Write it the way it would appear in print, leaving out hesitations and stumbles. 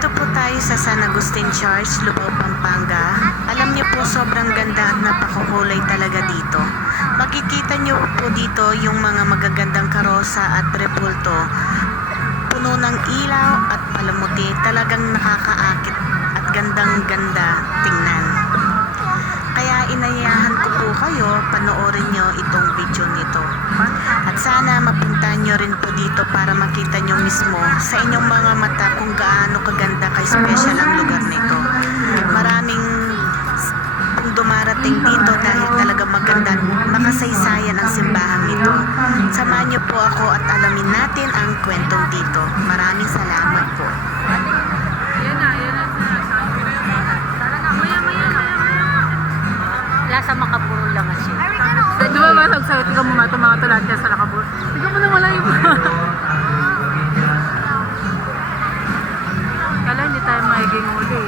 Nandito po tayo sa San Agustin Church, Lubao, Pampanga. Alam niyo po, sobrang ganda at napakukulay talaga dito. Makikita niyo po dito yung mga magagandang karosa at repulto. Puno ng ilaw at palamuti. Talagang nakakaakit at gandang-ganda tingnan. Kaya inayahan ko po kayo, panoorin nyo itong video nito. At sana mapuntahan nyo rin po dito para makita nyo mismo sa inyong mga mata kung gaano kaganda ka-special ang lugar nito. Maraming dumarating dito dahil talaga maganda at makasaysayan ang simbahan nito. Samahan nyo po ako at alamin natin ang kwentong dito. Maraming salamat po. Lasa makapuro lang kasi. Di ba ba sagsayot ka mo mga tulat ka sa lakabur? Ikaw mo na wala yung kala hindi tayo magiging uli.